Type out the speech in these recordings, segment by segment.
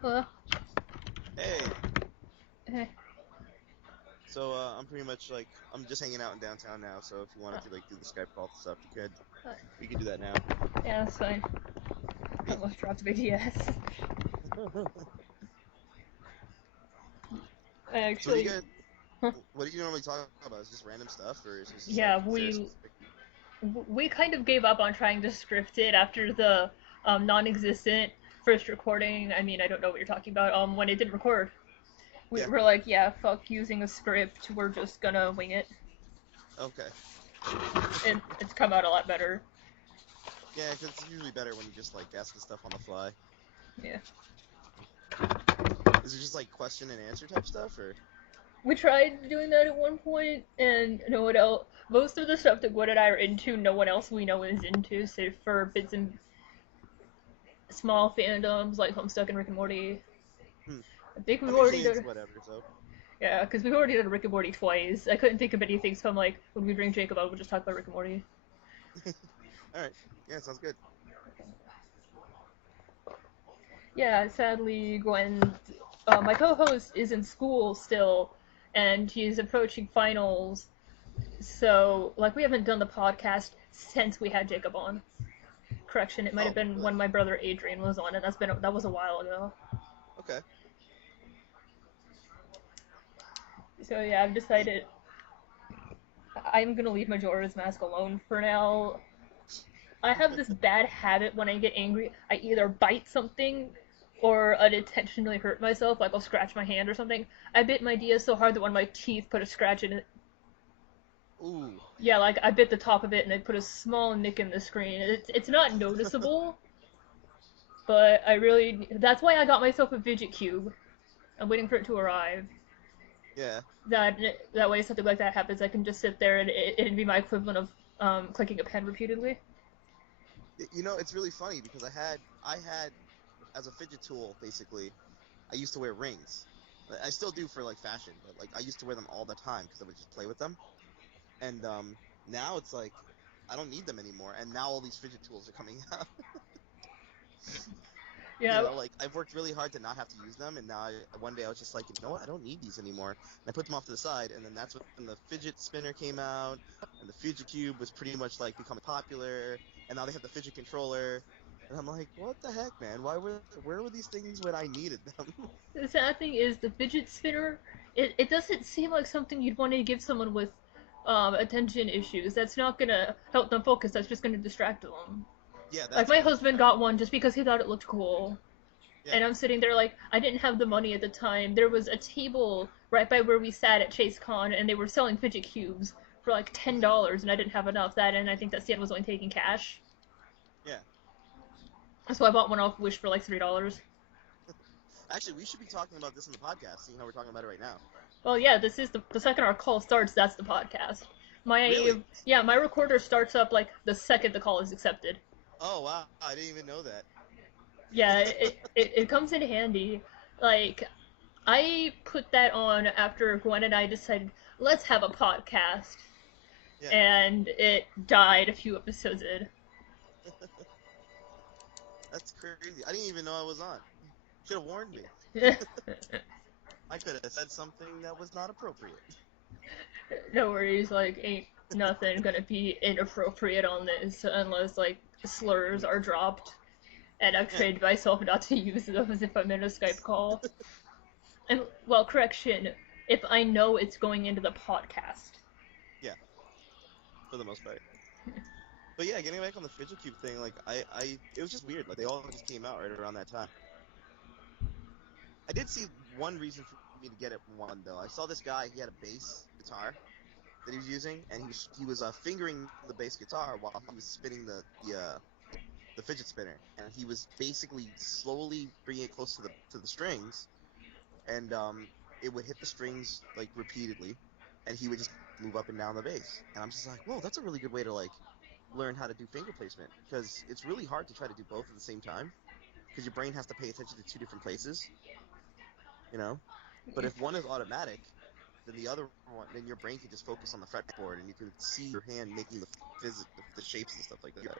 Hello. Hey, Hey. so I'm pretty much like I'm just hanging out in downtown now. So if you wanted to like do the Skype call stuff, you could. Uh, We could do that now. yeah, that's fine. I Hey. almost dropped BTS. So what do you Actually, guys? huh, What do you normally talk about? Is it just random stuff, or yeah, is there a we specific? we kind of gave up on trying to script it after the non-existent first recording. I mean, I don't know what you're talking about. When it didn't record, Yeah. we're like, yeah, fuck using a script. We're just gonna wing it, Okay. and it's come out a lot better. Yeah, because it's usually better when you just like ask the stuff on the fly. Yeah. Is it just like question and answer type stuff, or? We tried doing that at one point, and no one else. Most of the stuff that Gwen and I are into, no one else we know is into, save for bits and small fandoms like Homestuck and Rick and Morty. Hmm. I think we've I'm already usually into done. whatever. So. Yeah, because we've already done Rick and Morty twice. I couldn't think of anything, so I'm like, when we bring Jacob out, we'll just talk about Rick and Morty. All right. Yeah, sounds good. Yeah, sadly, Gwen, my co-host, is in school still, and he's approaching finals. So, like, we haven't done the podcast since we had Jacob on. Correction, it might have Oh, been really? when my brother Adrian was on, and that was a while ago. Okay. So yeah, I've Yeah. decided I'm gonna leave Majora's Mask alone for now. I have this bad habit when I get angry. I either bite something or unintentionally hurt myself, like I'll scratch my hand or something. I bit my DS so hard that one of my teeth put a scratch in it. Ooh. Yeah, like I bit the top of it and I put a small nick in the screen. It's not noticeable, but I really that's why I got myself a fidget cube. I'm waiting for it to arrive. Yeah. That that way something like that happens, I can just sit there and it'd be my equivalent of clicking a pen repeatedly. You know, it's really funny because I had as a fidget tool basically. I used to wear rings. I still do for like fashion, but like I used to wear them all the time because I would just play with them. And now it's like I don't need them anymore. And now all these fidget tools are coming out. Yeah, Like I've worked really hard to not have to use them, and now one day I was just like, you know what, I don't need these anymore. And I put them off to the side, and then that's when the fidget spinner came out, and the fidget cube was pretty much like becoming popular, and now they have the fidget controller. And I'm like, what the heck, man? Where were these things when I needed them? the sad thing is the fidget spinner. It doesn't seem like something you'd want to give someone with attention issues. That's not gonna help them focus. That's just gonna distract them. Yeah, Like that's my true. husband got one just because he thought it looked cool, Yeah. and I'm sitting there like I didn't have the money at the time. There was a table right by where we sat at Chase Con, and they were selling fidget cubes for like $10, and I didn't have enough. That, and I think that Stan was only taking cash, Yeah. so I bought one off Wish for like $3. Actually, we should be talking about this in the podcast, seeing how we're talking about it right now. Well, yeah, this is the second our call starts. That's the podcast. My Really? yeah, my recorder starts up like the second the call is accepted. Oh wow, I didn't even know that. Yeah, it comes in handy. Like I put that on after Gwen and I decided let's have a podcast, Yeah. and it died a few episodes in. That's crazy. I didn't even know I was on. Should have warned me. I could have said something that was not appropriate. No worries, like ain't nothing gonna be inappropriate on this unless like slurs Mhm. are dropped, and I've Yeah. trained myself not to use those if I'm in a Skype call. And well, correction, if I know it's going into the podcast. Yeah, for the most part. But yeah, getting back on the fidget cube thing, like it was just weird. Like they all just came out right around that time. I did see one reason for me to get it one though. I saw this guy. He had a bass guitar that he was using, and he was fingering the bass guitar while he was spinning the fidget spinner, and he was basically slowly bringing it close to the strings, and it would hit the strings like repeatedly, and he would just move up and down the bass. And I'm just like, whoa, that's a really good way to like learn how to do finger placement because it's really hard to try to do both at the same time because your brain has to pay attention to two different places, you know. But if one is automatic, then the other one, then your brain can just focus on the fretboard and you can see your hand making the shapes and stuff like that.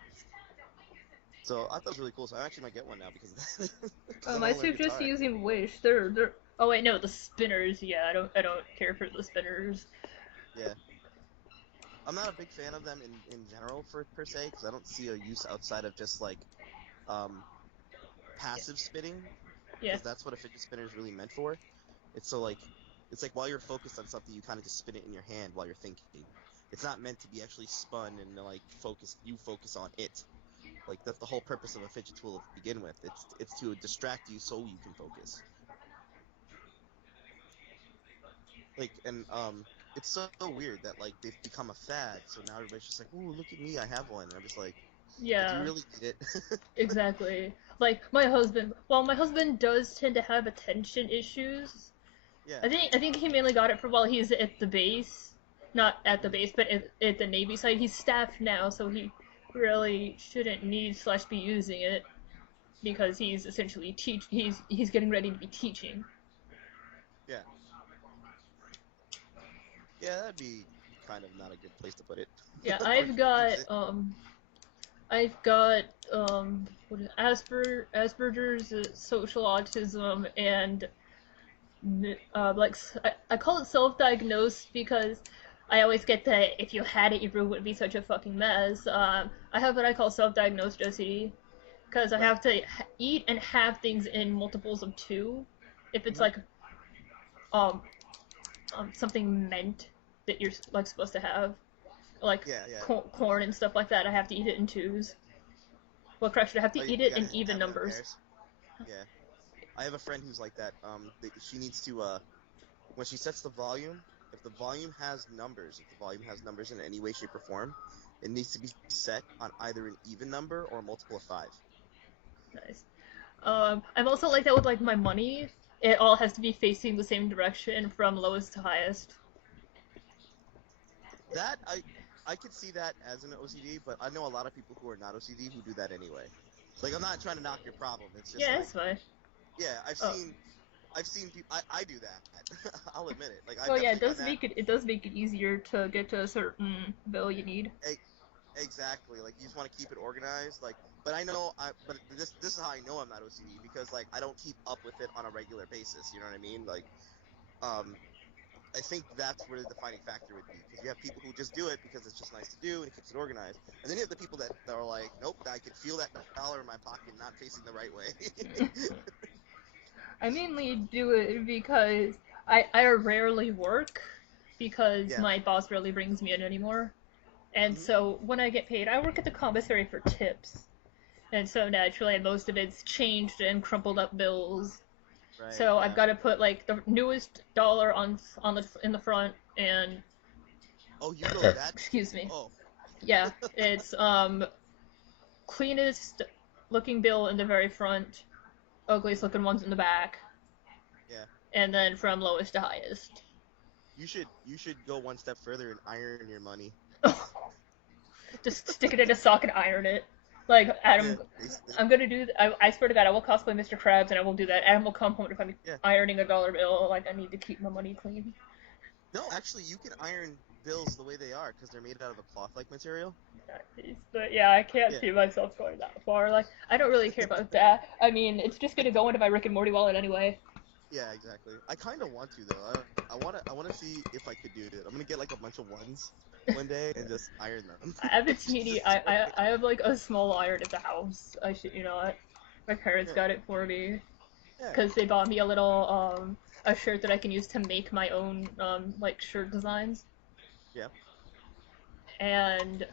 So I thought it was really cool. So I actually might get one now because of that. Because I I want to learn suggest guitar. using Wish. They're. Oh wait, no, the spinners. Yeah, I don't care for the spinners. Yeah, I'm not a big fan of them in general for per se because I don't see a use outside of just like um Yeah, passive spinning yeah, because that's what a fidget spinner is really meant for. It's so like it's like while you're focused on something, you kind of just spin it in your hand while you're thinking. It's not meant to be actually spun and like focus on it. Like that's the whole purpose of a fidget tool to begin with. It's to distract you so you can focus. Like and it's so weird that like they've become a fad. So now everybody's just like, "Ooh, look at me, I have one." And I'm just like, do you yeah. really need it? Exactly. Like my husband. Well, my husband does tend to have attention issues. Yeah, I think he mainly got it for while he's at the base, not at the hmm base, but at the Navy side. He's staff now, so he really shouldn't need slash be using it because he's essentially he's getting ready to be teaching. yeah, yeah. That'd be kind of not a good place to put it, Yeah, or use it. I've got what is Asperger's, social autism, and like I call it self-diagnosed because I always get that if you had it, your room would be such a fucking mess. I have what I call self-diagnosed OCD because I Right. have to eat and have things in multiples of two. If it's hmm like um, something meant that you're like supposed to have, like Yeah, yeah. corn and stuff like that, I have to eat it in twos. Well, correction, I have Oh, to eat you it gotta in even have it in numbers. pairs. Yeah. I have a friend who's like that. She needs to when she sets the volume, if the volume has numbers in any way, shape, or form, it needs to be set on either an even number or a multiple of five. Nice. I'm also like that with like my money. It all has to be facing the same direction from lowest to highest. That I could see that as an OCD, but I know a lot of people who are not OCD who do that anyway. Like I'm not trying to knock your problem. It's just Yeah, like it's fine. yeah, Oh, I've seen people. I do that. I'll admit it. Like I've well, yeah, definitely done that. it does make it easier to get to a certain bill you need. Exactly. Like you just want to keep it organized. Like, but I know but this is how I know I'm not OCD because like I don't keep up with it on a regular basis. You know what I mean? Like, um, I think that's where the defining factor would be because you have people who just do it because it's just nice to do and it keeps it organized, and then you have the people that are like, nope, I can feel that dollar in my pocket not facing the right way. I mainly do it because I rarely work because Yeah. my boss rarely brings me in anymore. And hmm so when I get paid, I work at the commissary for tips. And so naturally, most of it's changed and crumpled up bills. Right. So I've Yeah. got to put like the newest dollar on the in the front and Oh, you go that deep. excuse me. Oh. Yeah, it's cleanest looking bill in the very front, ugliest looking ones in the back, Yeah. and then from lowest to highest. You should go one step further and iron your money. Just stick it in a sock and iron it. Like Yeah. Adam, Basically. I'm gonna do. I swear to God, I will cosplay Mr. Krabs and I will do that. Adam will come home if I'm Yeah. ironing a dollar bill. Like I need to keep my money clean. No, actually, you can iron bills the way they are because they're made out of a cloth-like material. But yeah, I can't Yeah. see myself going that far. Like I don't really care about that. I mean, it's just gonna go into my Rick and Morty wallet anyway. Yeah, exactly. I kind of want to though. I want to see if I could do it. I'm gonna get like a bunch of ones one day and just iron them. I have a Just to teeny. see what I have like a small iron at the house. I should, you know what? My parents yeah, got it for me yeah. because they bought me a little a shirt that I can use to make my own like shirt designs, Yeah. and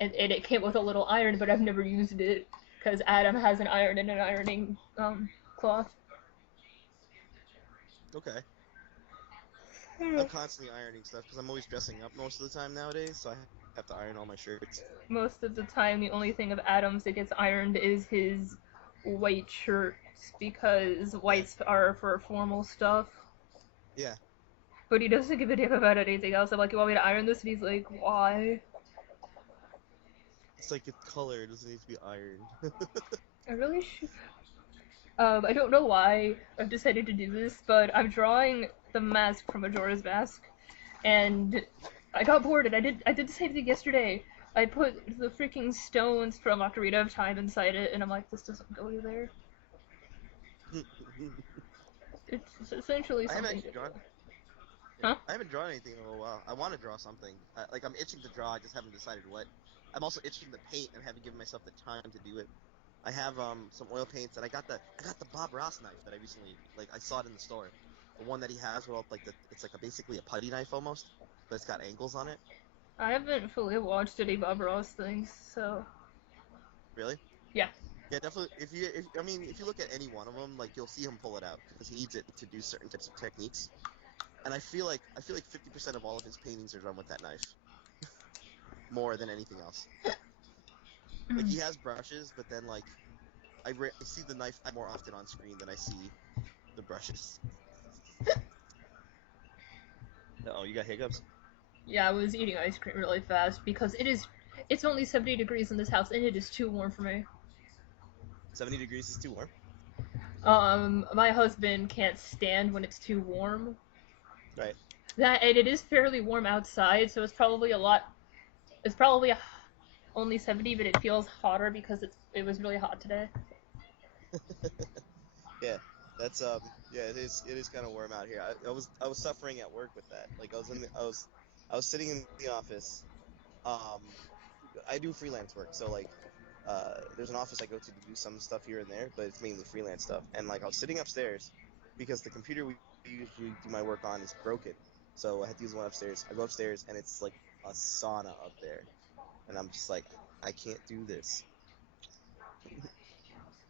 and it came with a little iron, but I've never used it because Adam has an iron and an ironing cloth. Okay. I'm constantly ironing stuff because I'm always dressing up most of the time nowadays, so I have to iron all my shirts. Most of the time, the only thing of Adam's that gets ironed is his white shirts because Yeah. whites are for formal stuff. Yeah. But he doesn't give a damn about anything else. I'm like, you want me to iron this? And he's like, why? It's like it's color. It doesn't need to be ironed. I really should. I don't know why I've decided to do this, but I'm drawing the mask from Majora's Mask, and I got bored, and I did the same thing yesterday. I put the freaking stones from Ocarina of Time inside it, and I'm like, this doesn't go there. It's essentially I haven't something actually to do. drawn. Yeah, Huh? I haven't drawn anything in a little while. I want to draw something. Like I'm itching to draw. I just haven't decided what. I'm also itching to paint and haven't given myself the time to do it. I have some oil paints and I got the Bob Ross knife that I recently like I saw it in the store. The one that he has with all like the it's like basically a putty knife almost, but it's got angles on it. I haven't fully watched any Bob Ross things, so Really? yeah. Yeah, definitely. If you look at any one of them, like you'll see him pull it out because he needs it to do certain types of techniques. And I feel like 50% of all of his paintings are done with that knife, more than anything else. Like he has brushes, but then like I see the knife more often on screen than I see the brushes. Oh, you got hiccups? Yeah, I was eating ice cream really fast because it's only 70 degrees in this house and it is too warm for me. 70 degrees is too warm. My husband can't stand when it's too warm. Right. That and it is fairly warm outside, so it's probably only 70, but it feels hotter because it was really hot today. Yeah. Yeah, it is kind of warm out here. I was suffering at work with that. Like I was sitting in the office. Um I do freelance work, so like there's an office I go to do some stuff here and there, but it's mainly freelance stuff. And like I was sitting upstairs because the computer we usually do my work on is broken. So I had to use one upstairs. I go upstairs and it's like a sauna up there. And I'm just like, I can't do this.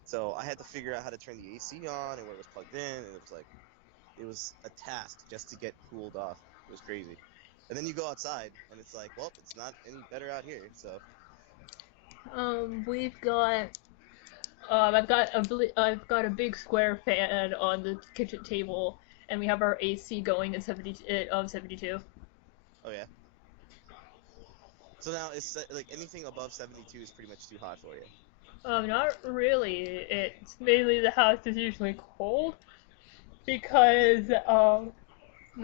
So I had to figure out how to turn the AC on and where it was plugged in, and it was a task just to get cooled off. It was crazy. And then you go outside and it's like, well, it's not any better out here. So We've got I've got a big square fan on the kitchen table, and we have our AC going at 72. oh yeah. So now it's like anything above 72 is pretty much too hot for you. Not really. It's mainly the house is usually cold because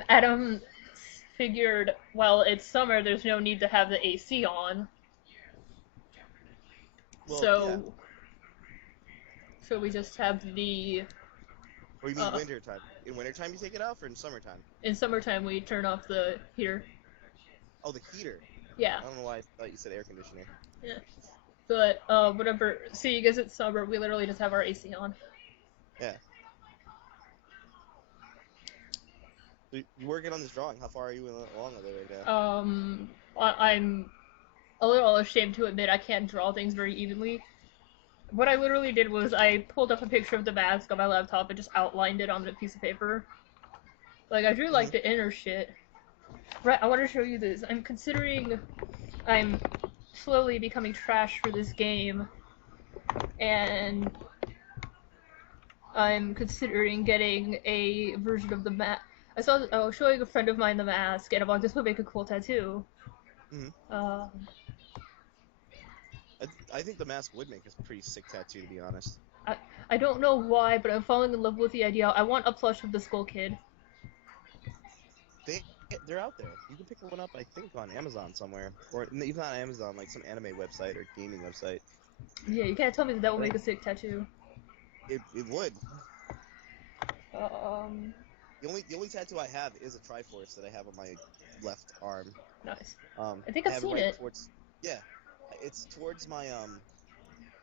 Adam figured, well, it's summer. There's no need to have the AC on, Well, yeah. so we just have the Or you mean uh, winter time? In winter time you take it off, or in summertime? in summertime we turn off the heater. Oh, the heater. Yeah, I don't know why I thought you said air conditioner. yeah. But whatever. See, because it's summer, we literally just have our AC on. Yeah. So you're working on this drawing. How far are you along with it right now? I'm a little ashamed to admit I can't draw things very evenly. What I literally did was I pulled up a picture of the mask on my laptop and just outlined it on a piece of paper. Like I drew Hmm. like the inner shit. Right, I want to show you this. I'm slowly becoming trash for this game, and I'm considering getting a version of the mask. I was showing a friend of mine the mask, and I'm like, this would make a cool tattoo. Hmm. Uh, I think the mask would make a pretty sick tattoo, to be honest. I I don't know why, but I'm falling in love with the idea. I want a plush of the Skull Kid. They they're out there. You can pick one up, I think, on Amazon somewhere, or even on Amazon, like some anime website or gaming website. Yeah, you can't tell me that that will But make a sick tattoo. it would. Um, The only tattoo I have is a Triforce that I have on my left arm. nice. Um, I think I I've have it seen right it. towards. Yeah, it's towards my.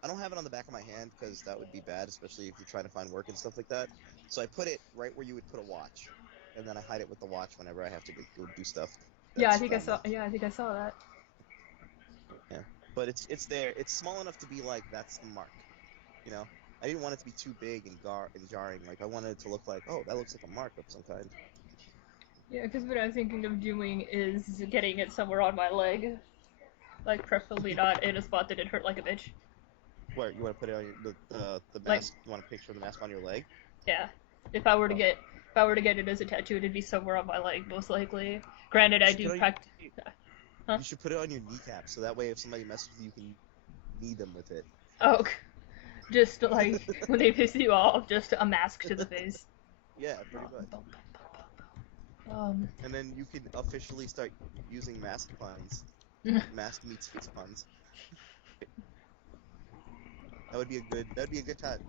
I don't have it on the back of my hand because that would be bad, especially if you're trying to find work and stuff like that. So I put it right where you would put a watch, and then I hide it with the watch whenever I have to go do stuff Yeah, I that's think I saw. me. Yeah, I think I saw that. Yeah, but it's there. It's small enough to be like that's the mark. You know, I didn't want it to be too big and jarring. Like I wanted it to look like, oh, that looks like a mark of some kind. Yeah, because what I'm thinking of doing is getting it somewhere on my leg, like preferably not in a spot that it hurt like a bitch. Where you want to put it on the Like, mask? You want a picture of the mask on your leg? yeah, if I were to Oh, get it as a tattoo, it'd be somewhere on my leg, most likely. Granted, you I should do put it on practice. your, Huh? you should put it on your kneecap so that way if somebody messes with you, you can knee them with it. Oh, just like when they piss you off, just a mask to the face. Yeah, pretty much. Um, And then you can officially start using mask puns. Mask meets face puns. That'd be a good cut.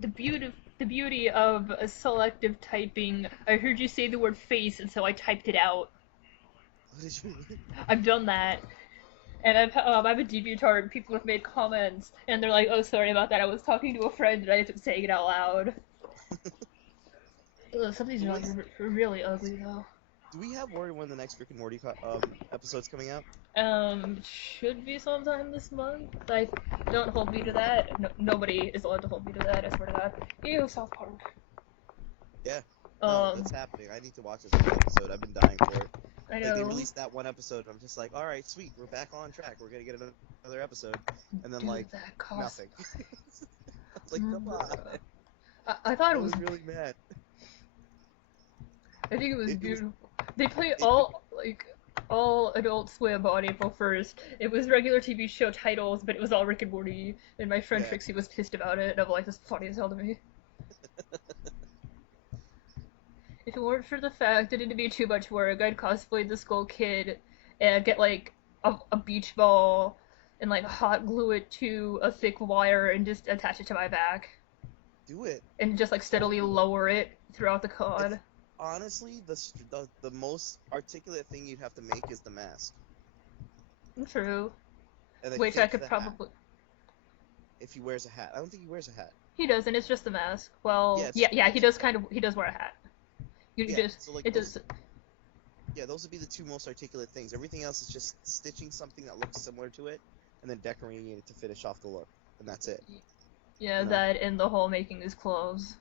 The beauty of selective typing. I heard you say the word face, and so I typed it out. What did you? I've done that, and I'm a DeviantArt. People have made comments, and they're like, "Oh, sorry about that. I was talking to a friend, and I ended up saying it out loud." Ugh, some of these So are like when's really ugly though. do we have word when the next Rick and Morty episode's coming out? Should be sometime this month. Like, don't hold me to that. No, nobody is allowed to hold me to that. I swear to God. Ew, South Park. Yeah. No, Um, that's happening. I need to watch this next episode. I've been dying for it. I Like they know. released that one episode, and I'm just like, all right, sweet, we're back on track. We're gonna get another episode, and then Dude, like that cost. nothing. I was like, come on. I thought I it was. was really mad. I think it was It was beautiful. They play it. all Adult Swim on April 1st. It was regular TV show titles, but it was all Rick and Morty. And my friend Yeah. Trixie was pissed about it. And I'm like, this is funny as hell to me. If it weren't for the fact that it'd be too much work, I'd cosplay the Skull Kid and get like a beach ball and like hot glue it to a thick wire and just attach it to my back Do it. and just like steadily Totally do it. lower it throughout the It's con. honestly the most articulate thing you'd have to make is the mask, True. and then Which I think could the hat. probably. If he wears a hat, I don't think he wears a hat. He doesn't. It's just the mask. Yeah, Well, it's yeah, just the yeah. He mask. does kind of. He does wear a hat. You Yeah. just. So like It those. does. Yeah, those would be the two most articulate things. Everything else is just stitching something that looks similar to it, and then decorating it to finish off the look, and that's it. Yeah, You know? that and the whole making his clothes.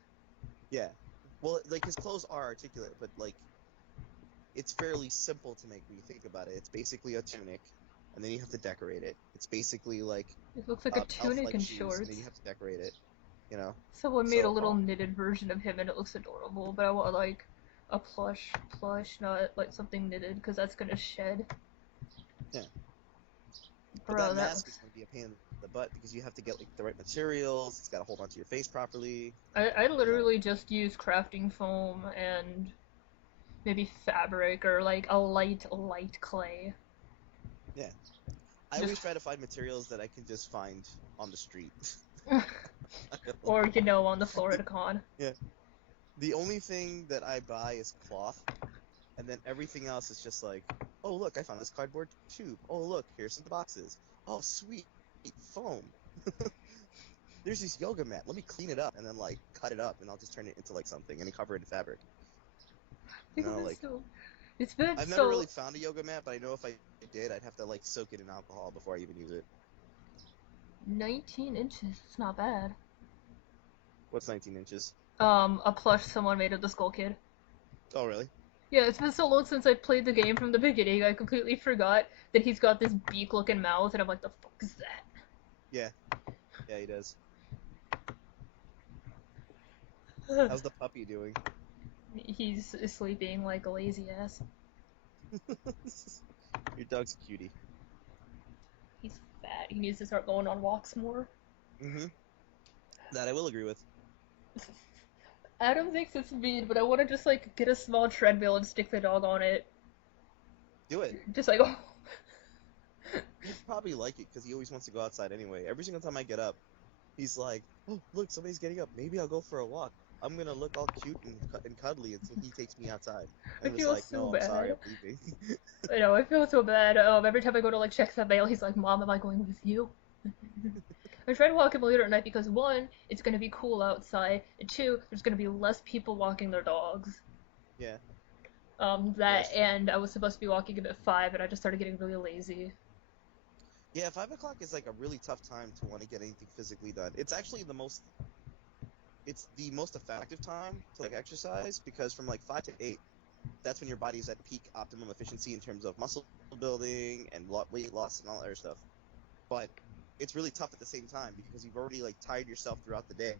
Yeah. Well, like his clothes are articulate, but like it's fairly simple to make when you think about it. It's basically a tunic, and then you have to decorate it. It's basically like It looks like a tunic elf-like and shoes, and then you shorts. have to decorate it. You know. Someone made a So little knitted version of him, and it looks adorable. But I want like a plush, not like something knitted, because that's gonna shed. yeah, but Bro, that that mask looks. is going to be a pain in the butt because you have to get like the right materials. It's got to hold onto your face properly. I You know. literally just use crafting foam and maybe fabric or like a light clay. Yeah. I Just always try to find materials that I can just find on the street. or on the floor at a con. Yeah. The only thing that I buy is cloth, and then everything else is just like, oh look, I found this cardboard tube. Oh look, here's some boxes. Oh sweet, foam. There's this yoga mat. Let me clean it up and then like cut it up, and I'll just turn it into like something and then cover it in fabric. You know, like It's been I've never so really found a yoga mat, but I know if I did, I'd have to like soak it in alcohol before I even use it. 19 inches. It's not bad. What's 19 inches? A plush someone made of the Skull Kid. Oh really? Yeah, it's been so long since I played the game from the beginning. I completely forgot that he's got this beak-looking mouth, and I'm like, the fuck is that? Yeah. Yeah, he does. How's the puppy doing? He's sleeping like a lazy ass. Your dog's a cutie. He's fat. He needs to start going on walks more. Mm-hmm. That I will agree with. Adam thinks it's mean, but I want to just like get a small treadmill and stick the dog on it. Do it. Just like, oh. He'd probably like it because he always wants to go outside anyway. Every single time I get up, he's like, "Oh, look, somebody's getting up. Maybe I'll go for a walk. I'm gonna look all cute and cuddly until he takes me outside." I And I'm just feel like, so "No, I'm sorry, bad. I'm leaving." I know, I feel so bad. Every time I go to like check the mail, he's like, "Mom, am I going with you?" I try to walk him later at night because one, it's gonna be cool outside, and two, there's gonna be less people walking their dogs. Yeah, That that's true. and I was supposed to be walking him at 5, and I just started getting really lazy. Yeah, 5 o'clock is like a really tough time to want to get anything physically done. It's the most effective time to like exercise because from like 5 to 8, that's when your body's at peak optimum efficiency in terms of muscle building and weight loss and all that other stuff. But it's really tough at the same time because you've already like tired yourself throughout the day.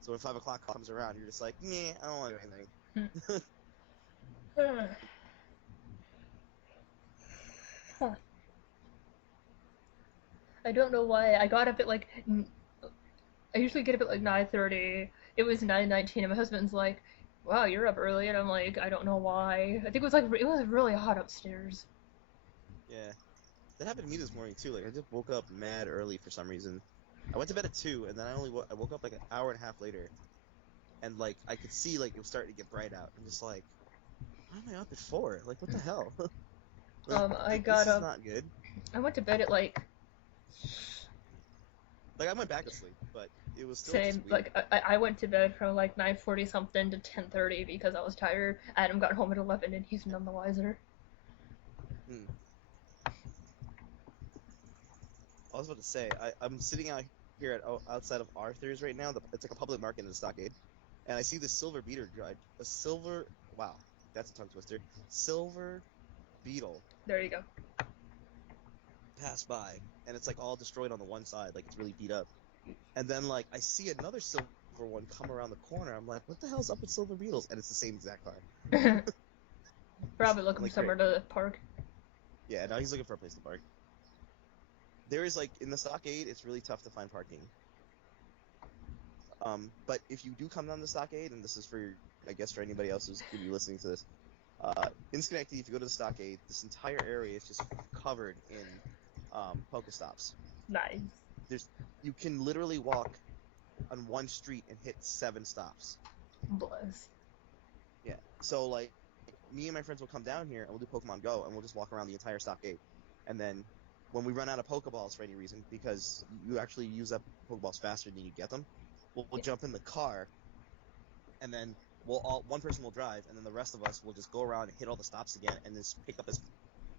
So when 5 o'clock comes around, you're just like, "Meh, I don't want to do anything." Huh. I don't know why. I got up at like I usually get up at like 9:30. It was 9:19, and my husband's like, "Wow, you're up early," and I'm like, "I don't know why." I think it was really hot upstairs. Yeah. That happened to me this morning too. Like I just woke up mad early for some reason. I went to bed at 2, and then I woke up like an hour and a half later, and like I could see like it was starting to get bright out. I'm just like, why am I up at 4? Like what the hell? Like I this got is up. not good. I went to bed at like Like I went back to sleep, but it was still just same. weird. Like I went to bed from like 9:40 something to 10:30 because I was tired. Adam got home at 11 and he's none the wiser. Hmm. I was about to say I'm sitting out here at outside of Arthur's right now. It's like a public market in the stockade, and I see this silver beetle drive. A silver wow, that's a tongue twister. Silver beetle There you go. pass by, and it's like all destroyed on the one side, like it's really beat up. And then like I see another silver one come around the corner. I'm like, what the hell's up with silver beetles? And it's the same exact car. Probably I'm looking for like, great. somewhere to park. Yeah, now he's looking for a place to park. There is like in the stockade, it's really tough to find parking. But if you do come down the stockade, and this is for I guess for anybody else who's gonna be listening to this, in Schenectady, if you go to the stockade, this entire area is just covered in Pokestops. Nice. There's you can literally walk on one street and hit 7 stops. Bless. Yeah. So like me and my friends will come down here and we'll do Pokemon Go and we'll just walk around the entire stockade. And then when we run out of Pokeballs for any reason, because you actually use up Pokeballs faster than you get them, we'll Yeah. jump in the car and then we'll all one person will drive and then the rest of us will just go around and hit all the stops again and just pick up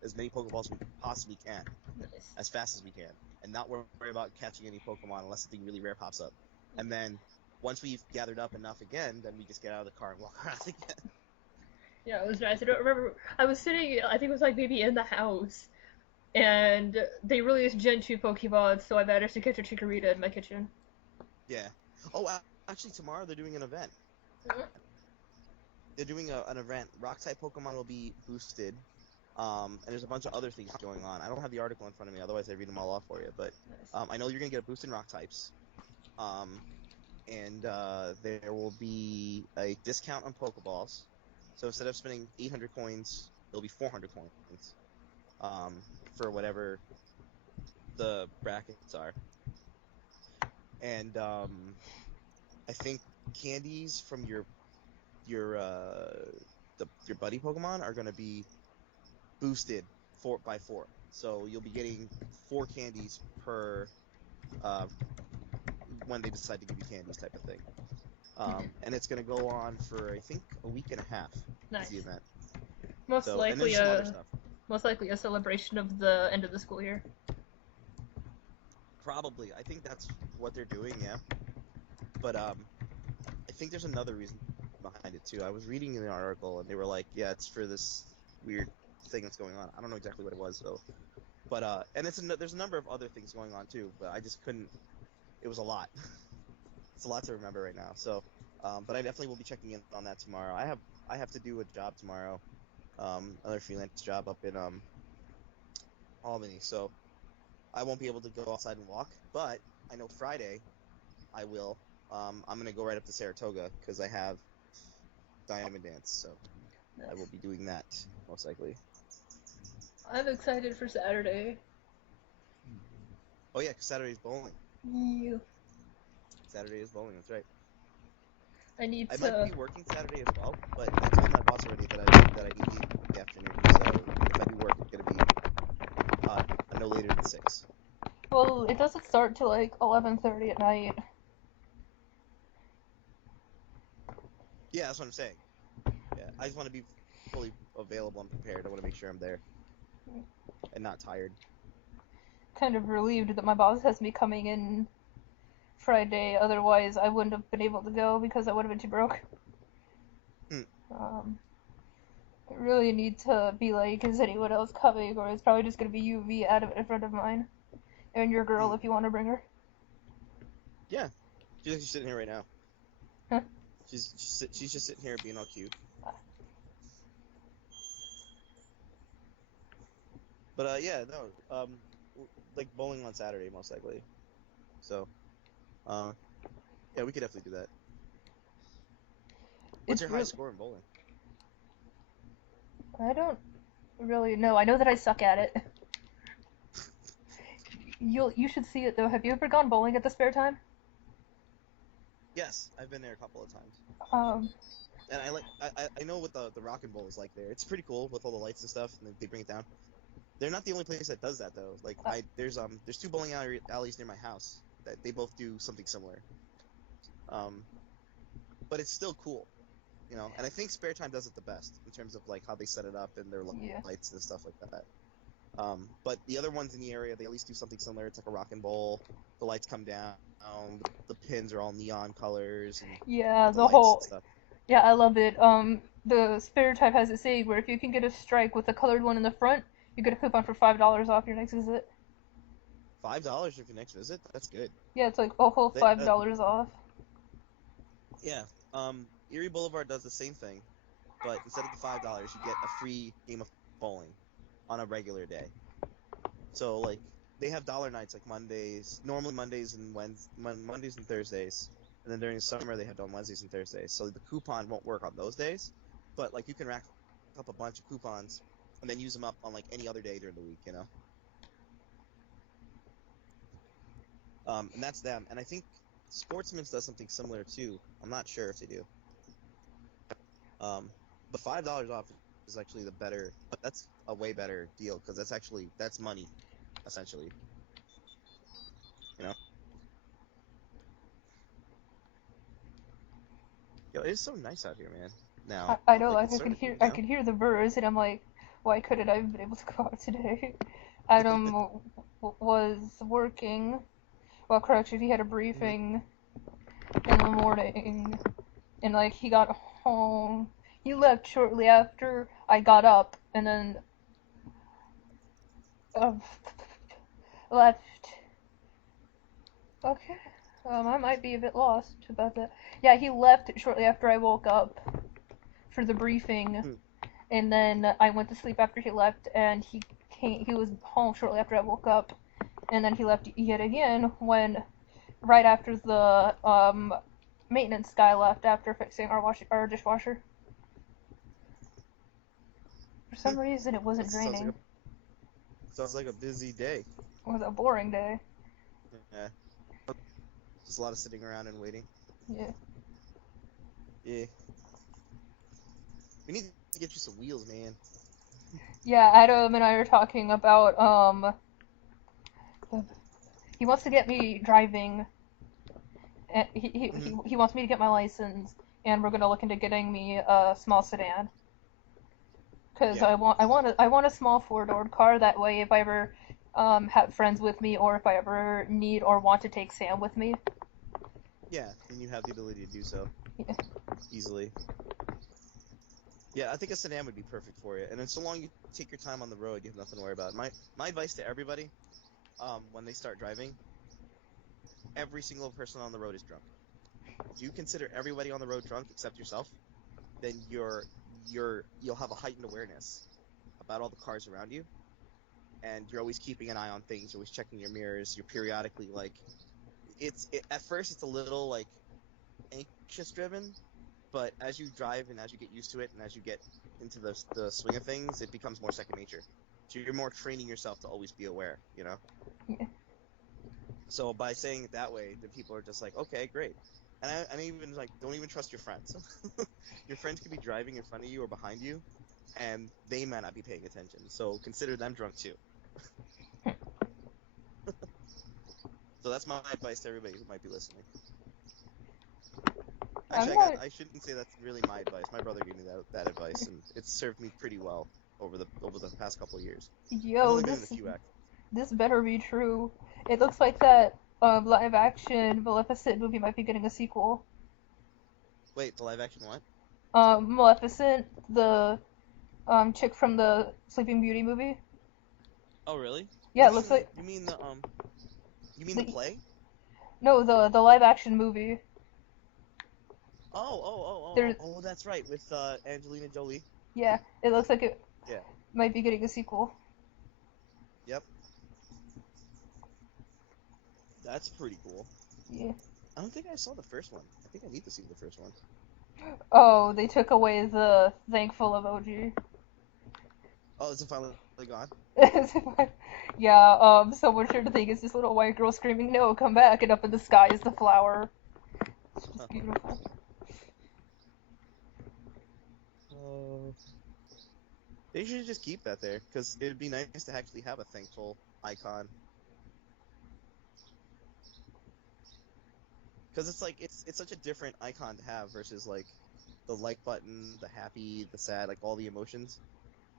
as many Pokeballs as we possibly can, Nice. as fast as we can, and not worry about catching any Pokemon unless something really rare pops up. And then once we've gathered up enough again, then we just get out of the car and walk around again. Yeah, it was nice. I don't remember. I was sitting. I think it was like maybe in the house, and they released Gen 2 Pokeballs, so I managed to catch a Chikorita in my kitchen. Yeah. Oh, actually, tomorrow they're doing an event. They're doing an event. Rock type Pokemon will be boosted. And there's a bunch of other things going on. I don't have the article in front of me, otherwise I'd read them all off for you. But Nice. I know you're gonna get a boost in rock types. Um, and there will be a discount on Pokeballs. So instead of spending 800 coins, it'll be 400 coins. For whatever the brackets are. And I think candies from your your buddy Pokemon are gonna be boosted 4 by 4. So you'll be getting 4 candies per uh, when they decide to give you candies type of thing. And it's gonna go on for I think a week and a half is the Nice. event. Most So and likely there's some other a stuff. most likely a celebration of the end of the school year. Probably I think that's what they're doing, yeah. But I think there's another reason behind it too. I was reading in an article and they were like, yeah, it's for this weird thing that's going on. I don't know exactly what it was though. But and there's a number of other things going on too, but I just couldn't. It was a lot. It's a lot to remember right now. So, but I definitely will be checking in on that tomorrow. I have to do a job tomorrow, another freelance job up in Albany. So I won't be able to go outside and walk, but I know Friday I will. I'm gonna go right up to Saratoga because I have Diamond Dance, so I will Nice. be doing that most likely. I'm excited for Saturday. Oh yeah, 'cause Saturday's bowling. Yeah. Saturday is bowling. That's right. I need I might to. be working Saturday as well, but I told my boss already that I need the afternoon. So if I do work, it's gonna be uh, no later than 6. Well, it doesn't start till like 11:30 at night. Yeah, that's what I'm saying. Yeah, I just want to be fully available and prepared. I want to make sure I'm there and not tired. Kind of relieved that my boss has me coming in Friday. Otherwise, I wouldn't have been able to go because I would have been too broke. Hmm. Um, I really need to be like, is anyone else coming? Or it's probably just gonna be you, me, Adam, in front of mine, and your girl Hmm. if you want to bring her. Yeah, she's actually sitting here right now. Huh? She's just sitting here being all cute. But yeah, no, like bowling on Saturday most likely. So uh, yeah, we could definitely do that. What's It's your really. highest score in bowling? I don't really know. I know that I suck at it. You should see it though. Have you ever gone bowling at the spare time? Yes, I've been there a couple of times. Um, And I know what the Rock and Bowl is like there. It's pretty cool with all the lights and stuff, and they bring it down. They're not the only place that does that though. Like uh, there's two bowling alleys near my house that they both do something similar. Um, but it's still cool, you know. And I think Spare Time does it the best in terms of like how they set it up and their yeah, lights and stuff like that. But the other ones in the area, they at least do something similar. It's like a rock and bowl. The lights come down. The pins are all neon colors and yeah, with the the lights and whole stuff. yeah, I love it. The spare type has a saying where if you can get a strike with the colored one in the front, you get a coupon for $5 off your next visit. $5 for your next visit. That's good. Yeah, it's like a whole They, $5 off. yeah. Erie Boulevard does the same thing, but instead of the $5, you get a free game of bowling on a regular day. So like they have dollar nights like Mondays, normally Mondays and Mondays and Thursdays, and then during the summer they have it on Wednesdays and Thursdays. So the coupon won't work on those days, but like you can rack up a bunch of coupons and then use them up on like any other day during the week, you know. And that's them. And I think Sportsman's does something similar too. I'm not sure if they do. Um, but $5 off is actually the better. That's a way better deal because that's money, essentially. You know. Yo, it is so nice out here, man. I, Now, I know, like like it's starting to cool I down. could hear the birds, and I'm like, why couldn't I have been able to go out today? Adam was working. Well, correction, he had a Hmm. briefing in the morning, and like he got home. He left shortly after I got up, and then uh, left. Okay, I might be a bit lost about that. Yeah, he left shortly after I woke up for the briefing, Hmm. and then I went to sleep after he left, and he came. He was home shortly after I woke up, and then he left yet again when right after the maintenance guy left after fixing our dishwasher. For Hmm. some reason, it That wasn't sounds draining. like a busy day. It was a boring day. Yeah, just a lot of sitting around and waiting. Yeah. Yeah, we need to get you some wheels, man. Yeah, Adam and I are talking about he wants to get me driving. Hmm. He wants me to get my license, and we're gonna look into getting me a small sedan. Cause Yeah, I want a small four-door car. That way, if I ever have friends with me, or if I ever need or want to take Sam with me. yeah. Then you have the ability to do so Yeah. easily. Yeah, I think a sedan would be perfect for you. And then so long you take your time on the road, you have nothing to worry about. My advice to everybody, when they start driving, every single person on the road is drunk. If you consider everybody on the road drunk except yourself, then you'll have a heightened awareness about all the cars around you, and you're always keeping an eye on things. You're always checking your mirrors. You're periodically like, at first it's a little like anxious driven, but as you drive and as you get used to it and as you get into the swing of things, it becomes more second nature. So you're more training yourself to always be aware, you know? Yeah. So by saying it that way, the people are just like, okay, great. And I even like don't even trust your friends. Your friends could be driving in front of you or behind you, and they might not be paying attention. So consider them drunk too. So that's my advice to everybody who might be listening. I'm Actually, not. I shouldn't say that's really my advice. My brother gave me that advice, and it's served me pretty well over the past couple of years. I've Yo, only been in a few acts. this better be true. It looks like that live action Maleficent movie might be getting a sequel. Wait, the live action what? Maleficent, the chick from the Sleeping Beauty movie. Oh, really? Yeah, it looks like you mean the the play? no the live action movie. There's Oh, that's right, with Angelina Jolie. yeah, it looks like it Yeah. might be getting a sequel. Yep. That's pretty cool. Yeah. I don't think I saw the first one. I think I need to see the first one. Oh, they took away the thankful emoji. Oh, is it finally gone? Yeah, someone sure to think it's this little white girl screaming, "No, come back!" and up in the sky is the flower. It's just beautiful. Uh, they should just keep that there, because it'd be nice to actually have a thankful icon. Because it's like it's such a different icon to have versus like the like button, the happy, the sad, like all the emotions.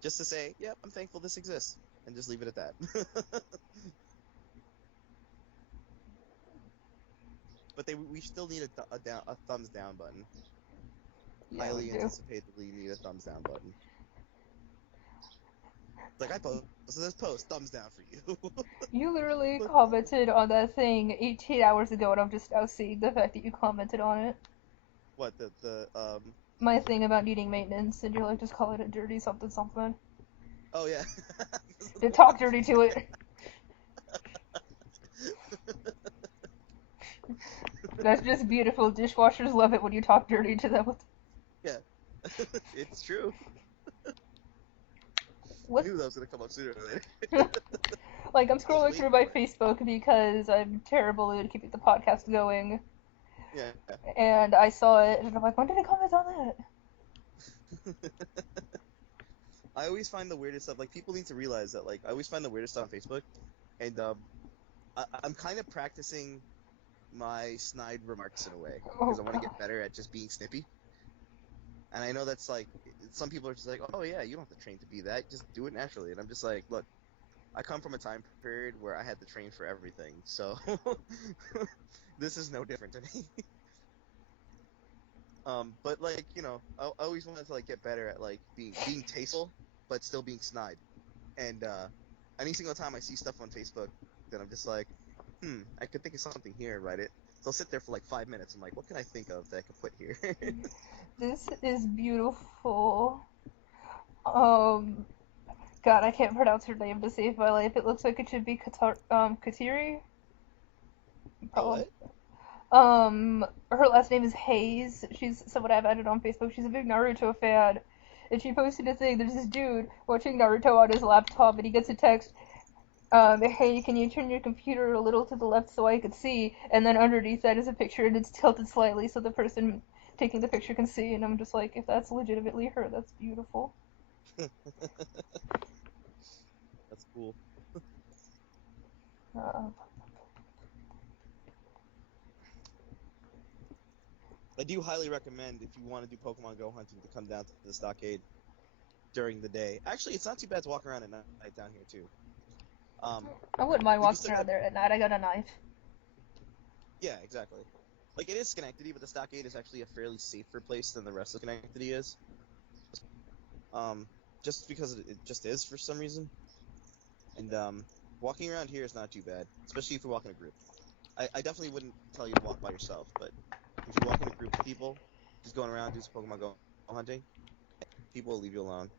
Just to say, yep, I'm thankful this exists, and just leave it at that. But we still need a thumbs down button. Yeah, we Highly do. anticipatedly need a thumbs down button. Like I posted this post, thumbs down for you. You literally But commented on that thing 18 hours ago, and I'm just now seeing the fact that you commented on it. what the. My thing about needing maintenance, and you're like, just call it a dirty something something. Oh yeah. To talk dirty to it. That's just beautiful. Dishwashers love it when you talk dirty to them. Yeah. It's true. I What? knew that was gonna come up sooner or later. Like, I'm I was scrolling through waiting my for it. Facebook because I'm terrible at keeping the podcast going, Yeah. and I saw it, and I'm like, when did it comment on that? I always find the weirdest stuff. Like people need to realize that. Like I always find the weirdest stuff on Facebook, and I'm kind of practicing my snide remarks in a way because Oh I want to god. get better at just being snippy. And I know that's like some people are just like, oh yeah, you don't have to train to be that. Just do it naturally. And I'm just like, look, I come from a time period where I had to train for everything, so this is no different to me. But like I always wanted to like get better at like being tasteful, but still being snide. And any single time I see stuff on Facebook, then I'm just like, I could think of something here and write it. So I'll sit there for like 5 minutes. I'm like, what can I think of that I could put here? This is beautiful. Um, God, I can't pronounce her name to save my life. It looks like it should be Kateri. Oh, Probably. what? Her last name is Hayes. She's someone I've added on Facebook. She's a big Naruto fan. And she posted a thing. There's this dude watching Naruto on his laptop, and he gets a text. Hey, can you turn your computer a little to the left so I could see? And then underneath that is a picture, and it's tilted slightly so the person taking the picture can see. And I'm just like, if that's legitimately her, that's beautiful. That's cool. Uh, I do highly recommend if you want to do Pokemon Go hunting to come down to the stockade during the day. Actually, it's not too bad to walk around at night down here too. Um, I wouldn't mind like you walking still got, around there at night. I got a knife. yeah, exactly. Like it is Schenectady, but the stockade is actually a fairly safer place than the rest of Schenectady is. Um, just because it just is for some reason. And walking around here is not too bad, especially if you walk in a group. I definitely wouldn't tell you to walk by yourself, but if you walk in a group of people, just going around doing some Pokemon Go hunting, people will leave you alone.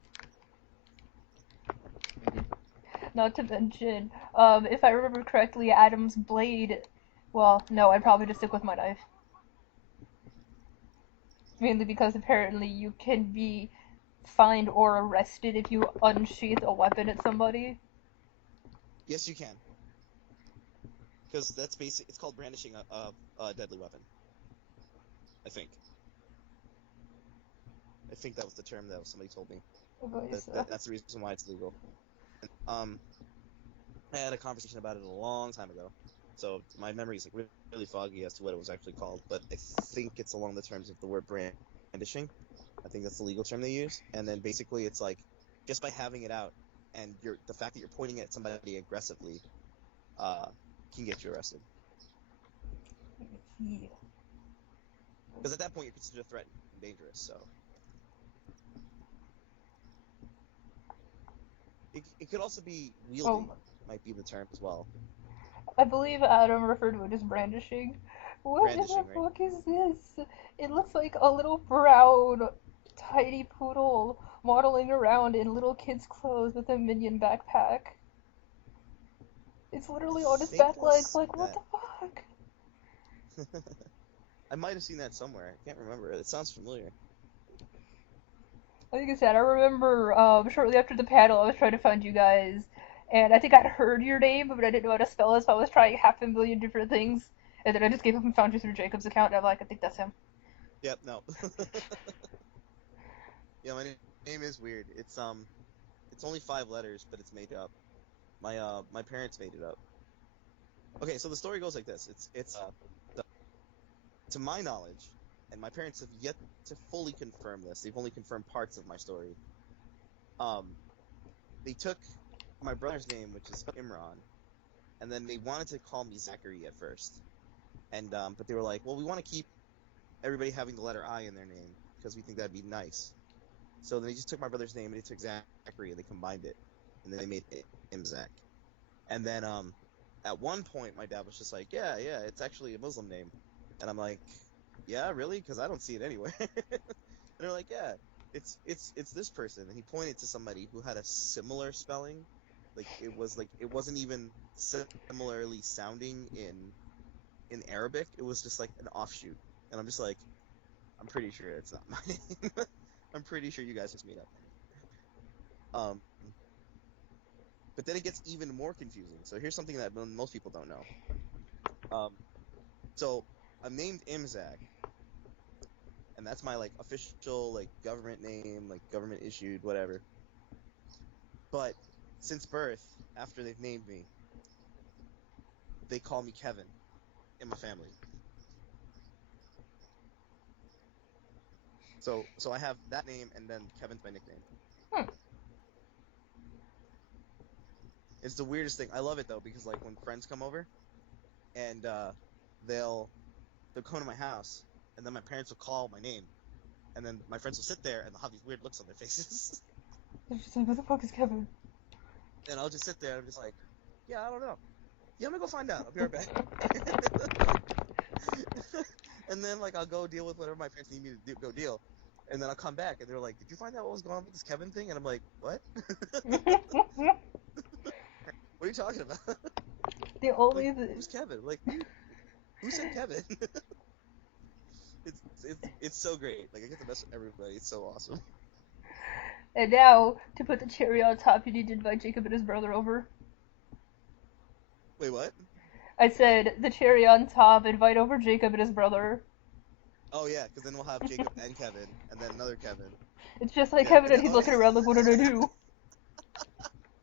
Not to mention, if I remember correctly, Adam's blade. Well, no, I'd probably just stick with my knife. Mainly because apparently you can be fined or arrested if you unsheath a weapon at somebody. Yes, you can, because that's basic. It's called brandishing a deadly weapon. I think. I think that was the term that somebody told me. Okay, That, so. that that's the reason why it's legal. Um, I had a conversation about it a long time ago, so my memory is like really foggy as to what it was actually called. But I think it's along the terms of the word brandishing. I think that's the legal term they use. And then basically, it's like just by having it out, and the fact that you're pointing at somebody aggressively, uh, can get you arrested. Yeah. Because at that point, you're considered a threat and dangerous. So it could also be Oh, wielding, might be the term as well. I believe Adam referred to it as brandishing. What in the Brandishing, right? fuck is this? It looks like a little brown, tiny poodle waddling around in little kid's clothes with a minion backpack. It's I literally on his think back I've legs, seen like, what that. the fuck? I might have seen that somewhere. I can't remember. It sounds familiar. Like I said, I remember shortly after the panel, I was trying to find you guys, And I think I'd heard your name, but I didn't know how to spell it, so I was trying half a million different things. And then I just gave up and found you through Jacob's account, and I'm like, I think that's him. Yep, no. Yeah, my name is weird. It's only 5 letters, but it's made up. My parents made it up. Okay, so the story goes like this. The, to my knowledge, and my parents have yet to fully confirm this. They've only confirmed parts of my story. Um, they took my brother's name, which is Imran, and then they wanted to call me Zachary at first. And but they were like, well, we want to keep everybody having the letter I in their name because we think that'd be nice. So then they just took my brother's name and they took Zachary and they combined it, and then they made it Imzak. And then at one point my dad was just like, yeah, it's actually a Muslim name, and I'm like, yeah, really? Because I don't see it anywhere. And they're like, yeah, it's this person, and he pointed to somebody who had a similar spelling, like it wasn't even similarly sounding in Arabic. It was just like an offshoot, and I'm just like, I'm pretty sure it's not my name. I'm pretty sure you guys just made up my name. But then it gets even more confusing. So here's something that most people don't know. Um, so I'm named Imzak, and that's my like official like government name, like government issued, whatever. But since birth, after they've named me, they call me Kevin in my family. So I have that name, and then Kevin's my nickname. Hmm. It's the weirdest thing. I love it though because like when friends come over and they'll they'll come to my house, and then my parents will call my name, and then my friends will sit there and they'll have these weird looks on their faces. They're just like, who the fuck is Kevin? And I'll just sit there and I'm just like, yeah, I don't know. Yeah, I'm gonna go find out. I'll be right back. And then like I'll go deal with whatever my parents need me to go deal. And then I'll come back and they're like, did you find out what was going on with this Kevin thing? And I'm like, what? What are you talking about? the Like, only who's Kevin? Like, who said Kevin? It's so great. Like I get the best of everybody. It's so awesome. And now, to put the cherry on top, you need to invite Jacob and his brother over. Wait, what? I said, the cherry on top, invite over Jacob and his brother. Oh yeah, because then we'll have Jacob and Kevin, and then another Kevin. It's just like Yeah. Kevin and he's Oh looking around like, what did I do?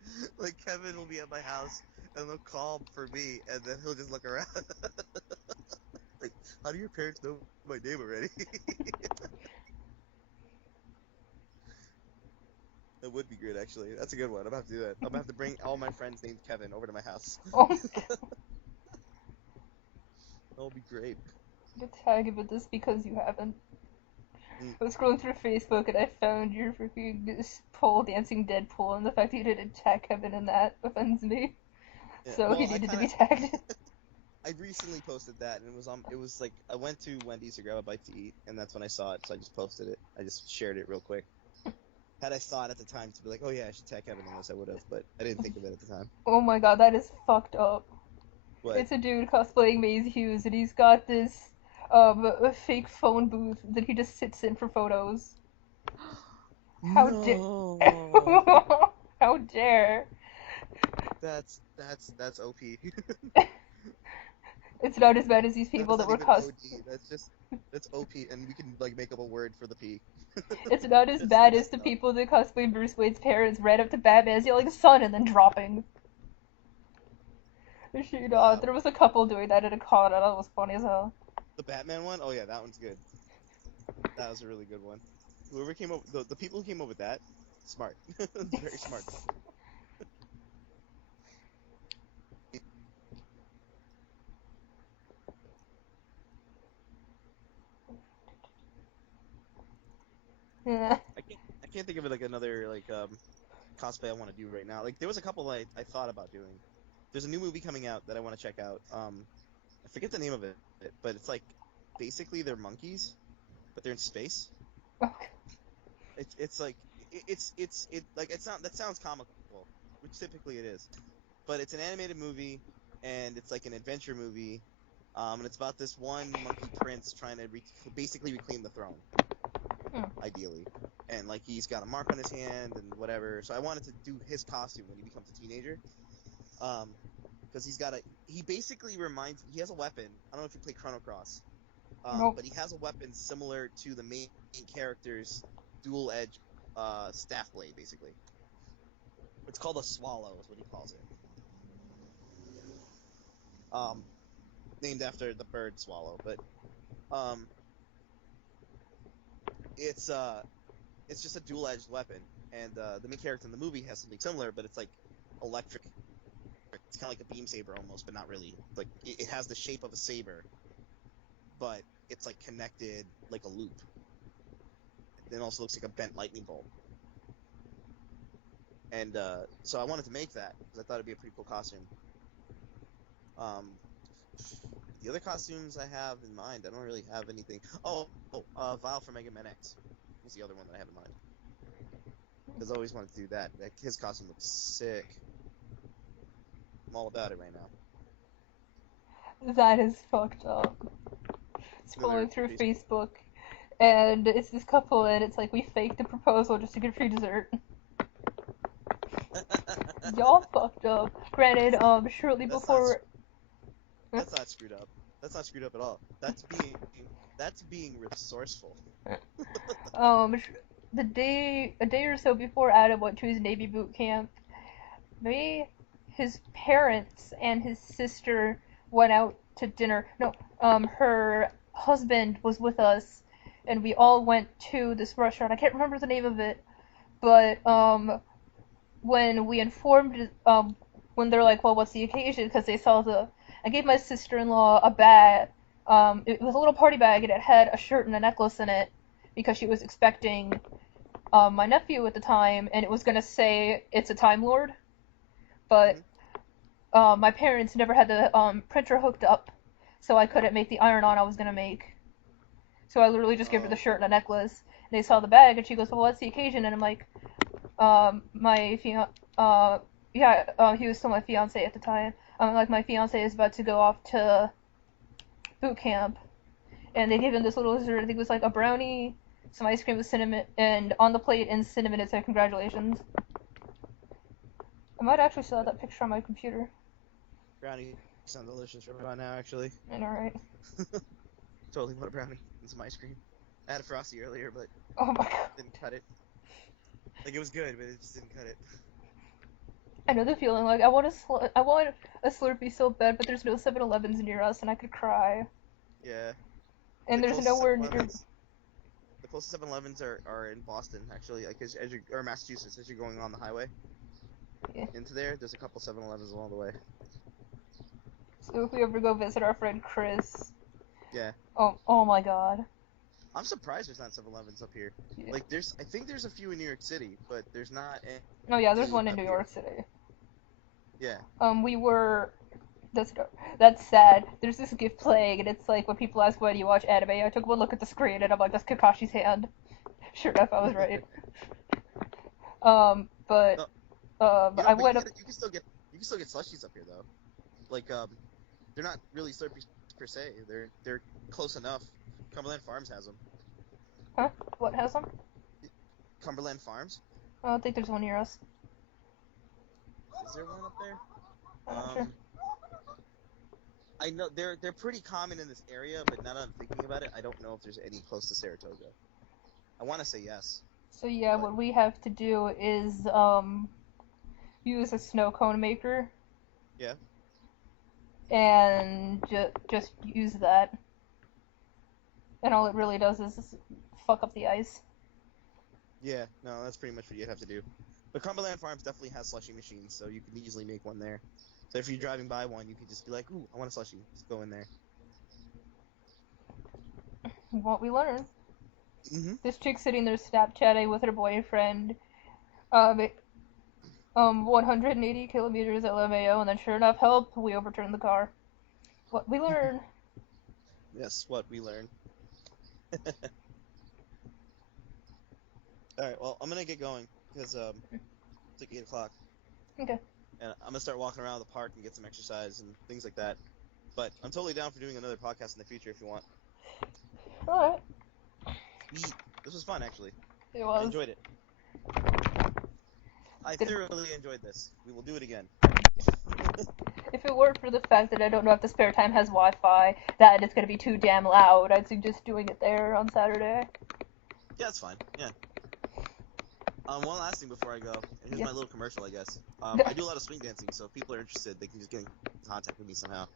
yeah. Like Kevin will be at my house, and they'll call for me, and then he'll just look around. Like, how do your parents know my name already? That would be great, actually. That's a good one. I'm gonna have to do that. I'm gonna have to bring all my friends named Kevin over to my house. Oh, That'll be great. to tag him with this because you haven't. Mm, I was scrolling through Facebook and I found your freaking pole dancing Deadpool, and the fact that you didn't tag Kevin in that offends me. yeah. So he Well, needed to be tagged. I recently posted that, and it was like I went to Wendy's to grab a bite to eat, and that's when I saw it, so I just posted it. I just shared it real quick. Had I thought at the time to be like, oh yeah, I should tag Kevin in this, I would have, but I didn't think of it at the time. Oh my god, that is fucked up. What? It's a dude cosplaying Maze Hughes, and he's got this a fake phone booth that he just sits in for photos. How dare? No. How dare? That's OP. It's not as bad as these people That's that not were even cos. OD. That's OP, and we can like make up a word for the P. It's not as That's bad as messed the up. people that cosplay Bruce Wayne's parents ran up to Batman yelling "son" and then dropping. Wow. There was a couple doing that at a con, and that was funny as hell. The Batman one? Oh yeah, that one's good. That was a really good one. Whoever came up, the people who came up with that, smart. Very smart. Yeah. I can't think of it like another like cosplay I want to do right now. Like there was a couple I thought about doing. There's a new movie coming out that I want to check out. I forget the name of it, but it's like basically they're monkeys, but they're in space. Okay. It's like it like it's not that sounds comical, which typically it is, but it's an animated movie and it's like an adventure movie, and it's about this one monkey prince trying to basically reclaim the throne. ideally. And like he's got a mark on his hand and whatever. So I wanted to do his costume when he becomes a teenager. Because he basically he has a weapon. I don't know if you play Chrono Cross. Nope. But he has a weapon similar to the main character's dual edge staff blade, basically. It's called a swallow, is what he calls it. Named after the bird swallow, but it's just a dual edged weapon, and the main character in the movie has something similar, but it's like electric. It's kind of like a beam saber almost, but not really. Like it has the shape of a saber, but it's like connected like a loop. It also looks like a bent lightning bolt. And so I wanted to make that because I thought it'd be a pretty cool costume. The other costumes I have in mind, I don't really have anything. Vile from Mega Man X is the other one that I have in mind. Because I always wanted to do that. His costume looks sick. I'm all about it right now. That is fucked up. Scrolling through Facebook, and it's this couple, and it's like, we faked the proposal just to get free dessert. Y'all fucked up. Granted, shortly before. That's not screwed up. That's not screwed up at all. That's being resourceful. A day or so before Adam went to his Navy boot camp, his parents and his sister went out to dinner. No, her husband was with us, and we all went to this restaurant. I can't remember the name of it, but when we informed, when they're like, well, what's the occasion? Because they saw I gave my sister-in-law a bag. It was a little party bag, and it had a shirt and a necklace in it because she was expecting my nephew at the time, and it was gonna say it's a Time Lord, but my parents never had the printer hooked up, so I couldn't make the iron-on I was gonna make. So I literally just gave her the shirt and a necklace. And they saw the bag, and she goes, well, what's the occasion? And I'm like, he was still my fiance at the time. Like, my fiance is about to go off to boot camp, and they gave him this little dessert. I think it was like a brownie, some ice cream with cinnamon, and on the plate in cinnamon it said congratulations. I might actually still have that picture on my computer. Brownie sounds delicious right about now, actually. I know, right? Totally want a brownie and some ice cream. I had a Frosty earlier, but oh my god, didn't cut it. Like, it was good, but it just didn't cut it. I know the feeling. Like, I want a Slurpee so bad, but there's no 7-Elevens near us, and I could cry. Yeah. And there's nowhere near. The closest 7-Elevens are in Boston, actually, like or Massachusetts, as you're going on the highway. Yeah. Into there's a couple 7-Elevens along the way. So if we ever go visit our friend Chris. Yeah. Oh my god. I'm surprised there's not 7-Elevens up here. Yeah. Like, I think there's a few in New York City, but there's not. Oh yeah, there's one in New York City. Yeah. That's sad. There's this GIF playing, and it's like when people ask why do you watch anime, I took one look at the screen, and I'm like, that's Kakashi's hand. Sure enough, I was right. I went up. You can still get slushies up here though. Like, they're not really Slurpees per se. They're close enough. Cumberland Farms has them. Huh? What has them? Cumberland Farms. I don't think there's one near us. Is there one up there? I'm not sure. I know they're pretty common in this area, but now that I'm thinking about it, I don't know if there's any close to Saratoga. I want to say yes. So yeah, what we have to do is use a snow cone maker. Yeah. And just use that. And all it really does is fuck up the ice. Yeah, no, that's pretty much what you'd have to do. But Cumberland Farms definitely has slushie machines, so you can easily make one there. So if you're driving by one, you can just be like, ooh, I want a slushie. Just go in there. What we learn. Mm-hmm. This chick sitting there Snapchatting with her boyfriend. 180 kilometers LMAO, and then sure enough, help, we overturned the car. What we learn. Yes, what we learn. Alright, well, I'm gonna get going, because, it's like 8 o'clock. Okay. And I'm gonna start walking around the park and get some exercise and things like that. But I'm totally down for doing another podcast in the future if you want. Alright. Sweet. This was fun, actually. It I was. enjoyed it. I Good. thoroughly enjoyed this. We will do it again. If it weren't for the fact that I don't know if the spare time has Wi-Fi, that it's gonna be too damn loud, I'd suggest doing it there on Saturday. Yeah, it's fine. Yeah. One last thing before I go, and here's Yeah. my little commercial, I guess. I do a lot of swing dancing, so if people are interested, they can just get in contact with me somehow.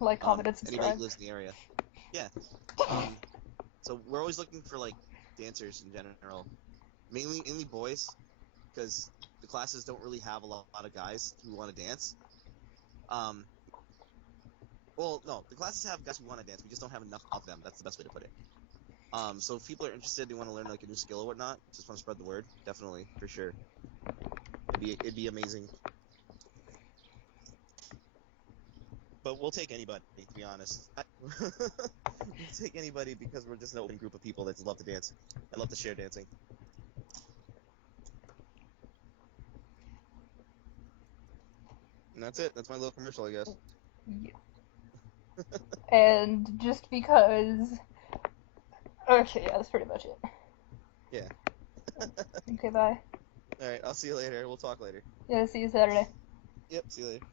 Like, comment, and Anybody subscribe. who lives in the area. Yeah. So we're always looking for like dancers in general, mainly boys, because the classes don't really have a lot of guys who want to dance. Um, well, no, the classes have guys who want to dance. We just don't have enough of them. That's the best way to put it. So if people are interested, they want to learn like a new skill or whatnot, just want to spread the word, definitely, for sure. It'd be amazing. But we'll take anybody, to be honest. We'll take anybody because we're just an open group of people that just love to dance and love to share dancing. And that's it. That's my little commercial, I guess. Yeah. And just because. Okay, yeah, that's pretty much it. Yeah. Okay, bye. All right. I'll see you later. We'll talk later. Yeah, see you Saturday. Yep. See you later.